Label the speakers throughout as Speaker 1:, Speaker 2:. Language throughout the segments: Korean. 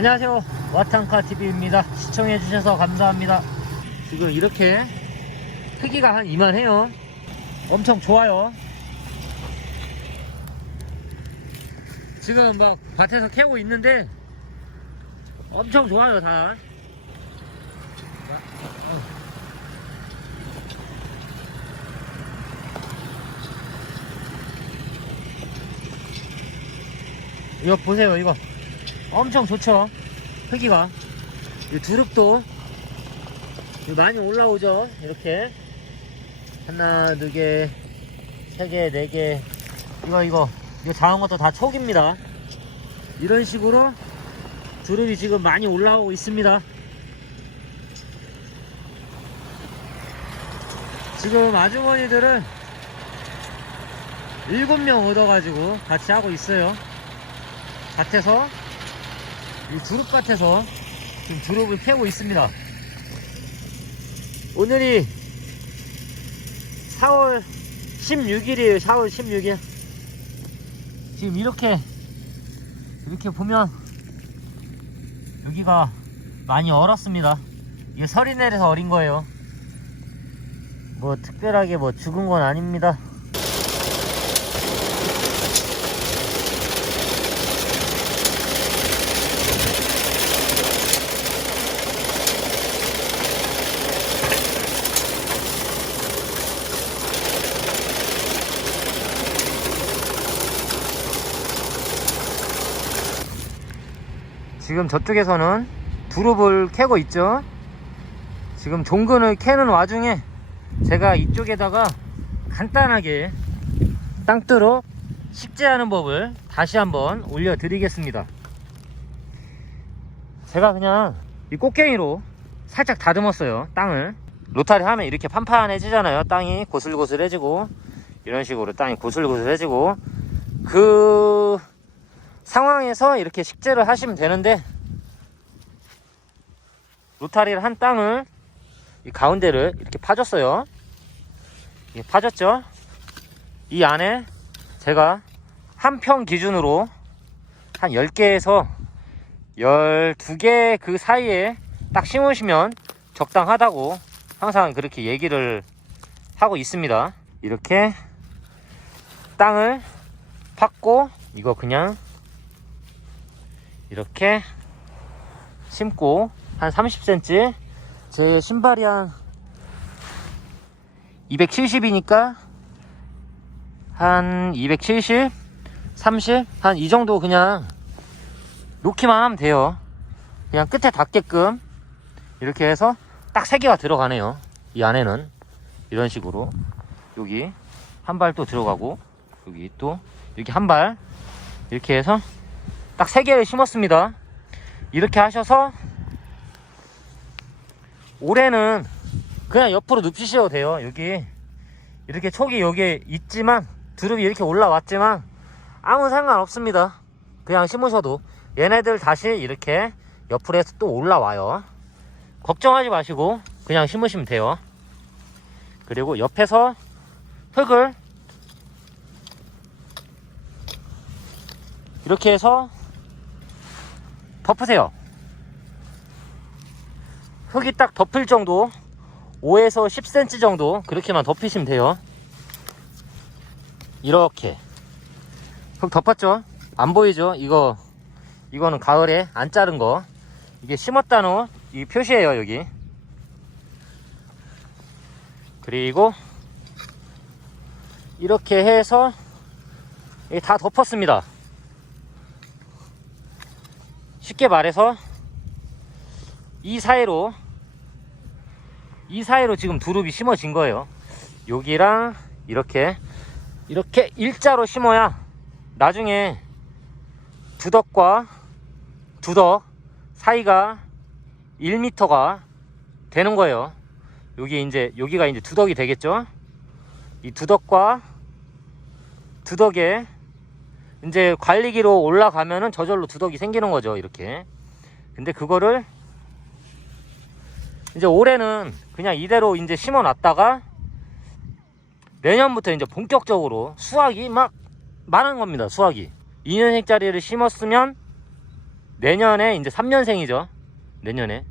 Speaker 1: 안녕하세요. 와탄카 TV입니다. 시청해 주셔서 감사합니다. 지금 이렇게 크기가 한 이만해요. 엄청 좋아요. 지금 막 밭에서 캐고 있는데 엄청 좋아요 다. 이거 보세요 이거 엄청 좋죠. 크기가. 이 두릅도 많이 올라오죠. 이렇게. 하나 두개세개 네 개. 이거 이거. 이거 작은 것도 다 촉입니다. 이런 식으로 두릅이 지금 많이 올라오고 있습니다. 지금 아주머니들은 일곱 명 얻어가지고 같이 하고 있어요. 밭에서 이 두릅밭에서 지금 두릅을 캐고 있습니다. 오늘이 4월 16일이에요. 4월 16일. 지금 이렇게 이렇게 보면 여기가 많이 얼었습니다. 이게 설이 내려서 어린 거예요. 뭐 특별하게 뭐 죽은 건 아닙니다. 지금 저쪽에서는 두릅을 캐고 있죠. 지금 종근을 캐는 와중에 제가 이쪽에다가 간단하게 땅뜨로 식재하는 법을 다시 한번 올려드리겠습니다. 제가 그냥 이 꽃갱이로 살짝 다듬었어요. 땅을. 로타리 하면 이렇게 판판해지잖아요. 땅이 고슬고슬해지고 이런 식으로 땅이 고슬고슬해지고 그 상황에서 이렇게 식재를 하시면 되는데 로타리를 한 땅을 이 가운데를 이렇게 파줬어요. 이게 파졌죠? 이 안에 제가 한 평 기준으로 한 10개에서 12개 그 사이에 딱 심으시면 적당하다고 항상 그렇게 얘기를 하고 있습니다. 이렇게 땅을 팠고 이거 그냥 이렇게 심고 한 30cm 제 신발이 한 270이니까 한 270, 30, 한 이 정도 그냥 놓기만 하면 돼요. 그냥 끝에 닿게끔 이렇게 해서 딱세 개가 들어가네요. 이 안에는 이런 식으로 여기 한 발 또 들어가고 여기 또 이렇게 한 발 이렇게 해서 딱세 개를 심었습니다. 이렇게 하셔서 올해는 그냥 옆으로 눕히셔도 돼요. 여기 이렇게 촉이 여기 있지만 두릅이 이렇게 올라왔지만 아무 상관없습니다. 그냥 심으셔도 얘네들 다시 이렇게 옆으로 해서 또 올라와요. 걱정하지 마시고 그냥 심으시면 돼요. 그리고 옆에서 흙을 이렇게 해서 덮으세요. 흙이 딱 덮을 정도 5에서 10cm 정도 그렇게만 덮으시면 돼요. 이렇게 흙 덮었죠? 안 보이죠? 이거 이거는 가을에 안 자른 거 이게 심었다는 이 표시예요 여기 그리고 이렇게 해서 다 덮었습니다 쉽게 말해서 이 사이로 이 사이로 지금 두릅이 심어진 거예요 여기랑 이렇게 이렇게 일자로 심어야 나중에 두덕과 두덕 사이가 1m가 되는 거예요. 여기 이제 여기가 이제 두덕이 되겠죠. 이 두덕과 두덕에 이제 관리기로 올라가면은 저절로 두덕이 생기는 거죠. 이렇게. 근데 그거를 이제 올해는 그냥 이대로 이제 심어 놨다가 내년부터 이제 본격적으로 수확이 막 많은 겁니다. 수확이. 2년생짜리를 심었으면 내년에 이제 3년생이죠. 내년에.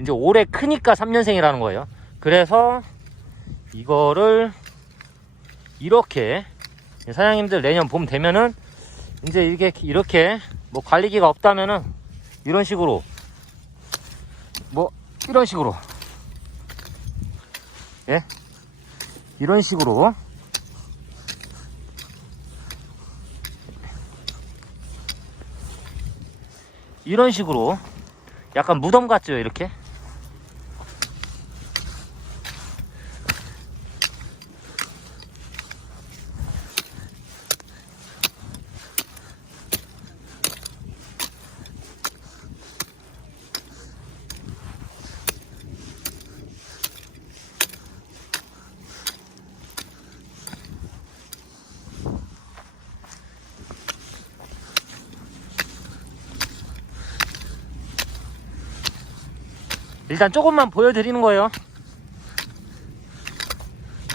Speaker 1: 이제 올해 크니까 3년생이라는 거예요. 그래서 이거를 이렇게 사장님들 내년 봄 되면은 이제 이게 이렇게 뭐 관리기가 없다면은 이런 식으로 뭐 이런 식으로. 예? 이런 식으로. 이런 식으로. 약간 무덤 같죠 이렇게 일단 조금만 보여드리는 거예요.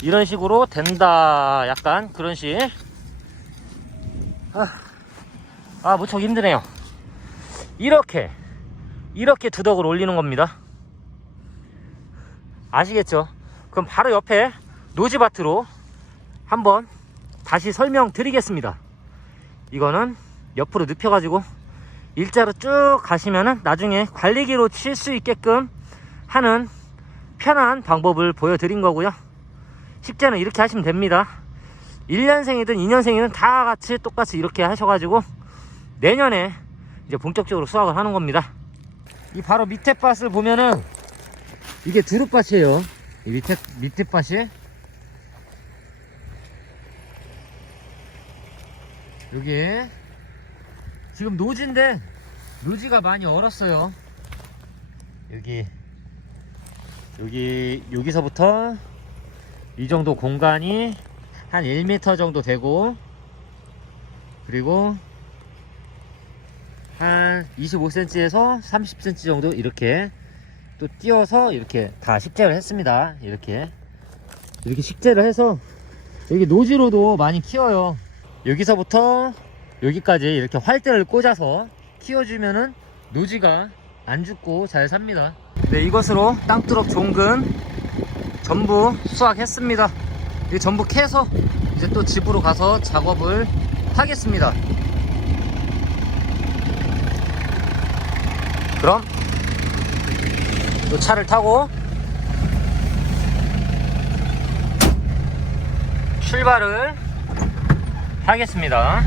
Speaker 1: 이런 식으로 된다. 약간 그런 식. 아, 아 무척 힘드네요. 이렇게, 이렇게 두덕을 올리는 겁니다. 아시겠죠? 그럼 바로 옆에 노지바트로 한번 다시 설명드리겠습니다. 이거는 옆으로 눕혀가지고 일자로 쭉 가시면은 나중에 관리기로 칠 수 있게끔 하는 편한 방법을 보여드린 거고요. 식재는 이렇게 하시면 됩니다. 1년생이든 2년생이든 다 같이 똑같이 이렇게 하셔가지고 내년에 이제 본격적으로 수확을 하는 겁니다. 이 바로 밑에 밭을 보면은 이게 두릅밭이에요. 이 밑에, 밑에 밭이 여기 지금 노지인데 노지가 많이 얼었어요. 여기 여기 여기서부터 이 정도 공간이 한 1m 정도 되고 그리고 한 25cm에서 30cm 정도 이렇게 또 띄어서 이렇게 다 식재를 했습니다. 이렇게 이렇게 식재를 해서 여기 노지로도 많이 키워요. 여기서부터 여기까지 이렇게 활대를 꽂아서 키워주면은 노지가 안 죽고 잘 삽니다. 네, 이것으로 땅두럭 종근 전부 수확했습니다. 이 전부 캐서 이제 또 집으로 가서 작업을 하겠습니다. 그럼 또 차를 타고 출발을 하겠습니다.